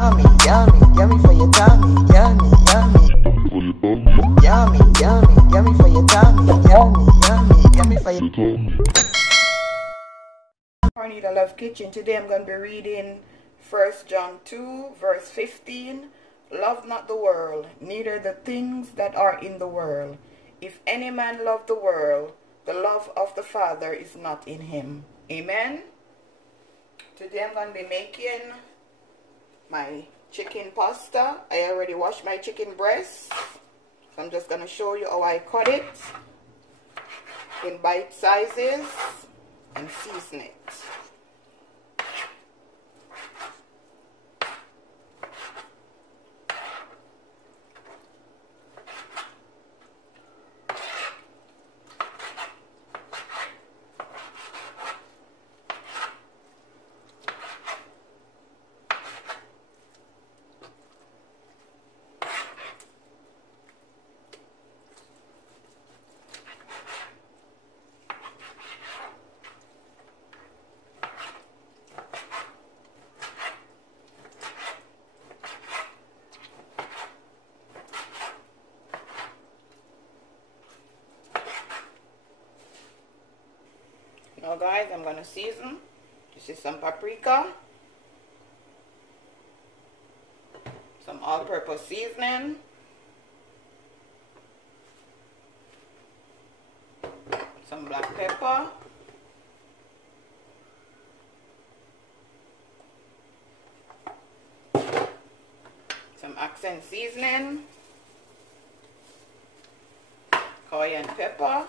Yummy, yummy, yummy for your tummy. Yummy, yummy. Yummy, yummy, yummy for your tummy. Yummy, yummy, yummy for your tummy. Cornelialove Kitchen. Today I'm going to be reading 1 John 2 verse 15. Love not the world, neither the things that are in the world. If any man love the world, the love of the Father is not in him. Amen. Today I'm going to be making my chicken pasta. I already washed my chicken breast. So I'm just going to show you how I cut it in bite sizes and season it. Now guys, I'm going to season. This is some paprika, some all-purpose seasoning, some black pepper, some accent seasoning, cayenne pepper,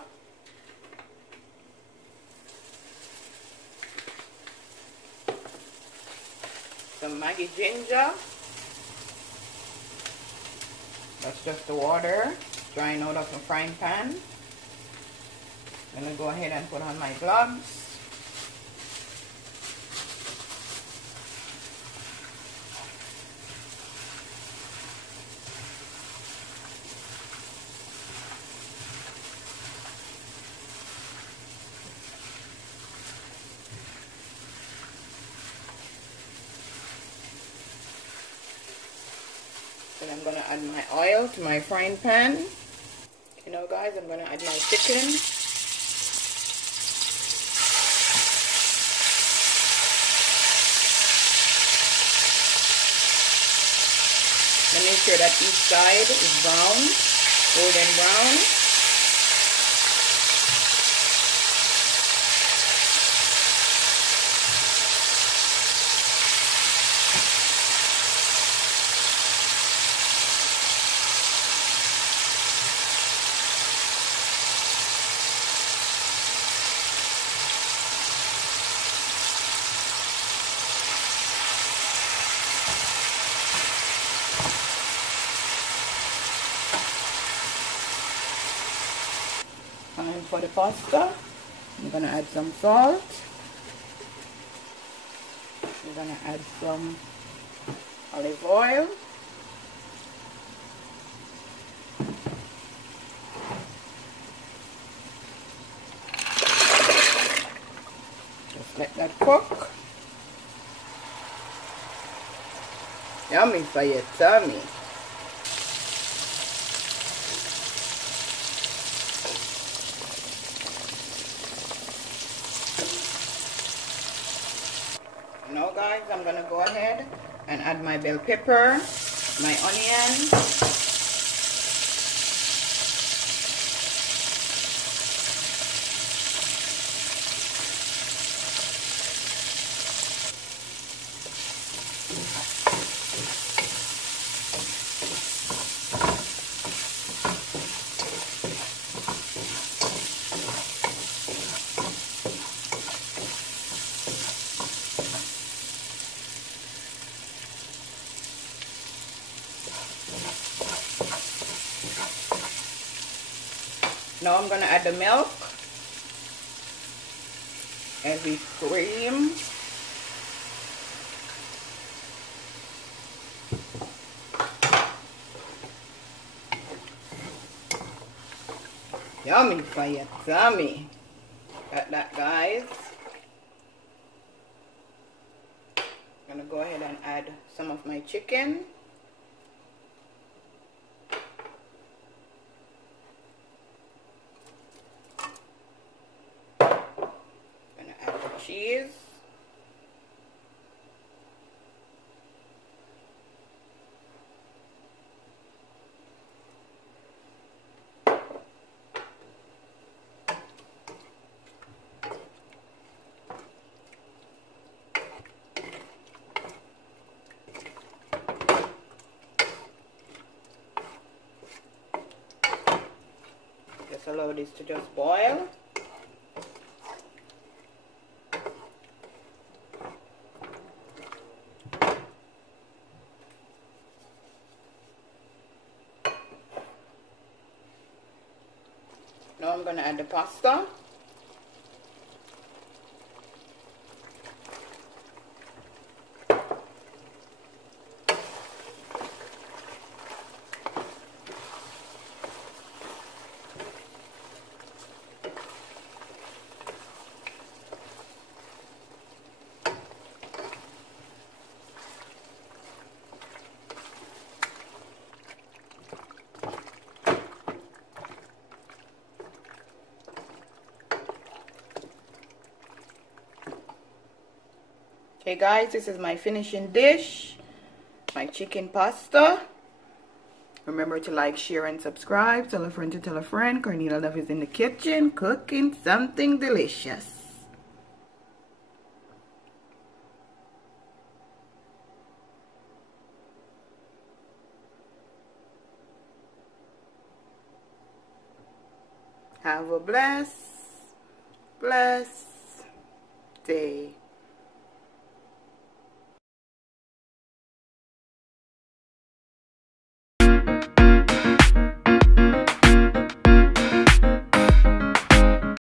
some Maggi ginger. That's just the water drying out of the frying pan. I'm gonna go ahead and put on my gloves. Then I'm going to add my oil to my frying pan. You know guys, I'm going to add my chicken. And make sure that each side is brown, golden brown. And for the pasta, I'm going to add some salt. I'm going to add some olive oil. Just let that cook. Yummy for your tummy. Now guys, I'm gonna go ahead and add my bell pepper, my onion, Now I'm going to add the milk, heavy cream, yummy for your tummy. Got that, guys? I'm going to go ahead and add some of my chicken. I'm going to add the cheese. Just allow this to just boil. Now I'm going to add the pasta. Okay guys, this is my finishing dish, my chicken pasta. Remember to like, share, and subscribe. Tell a friend to tell a friend. Cornelia Love is in the kitchen cooking something delicious. Have a blessed day.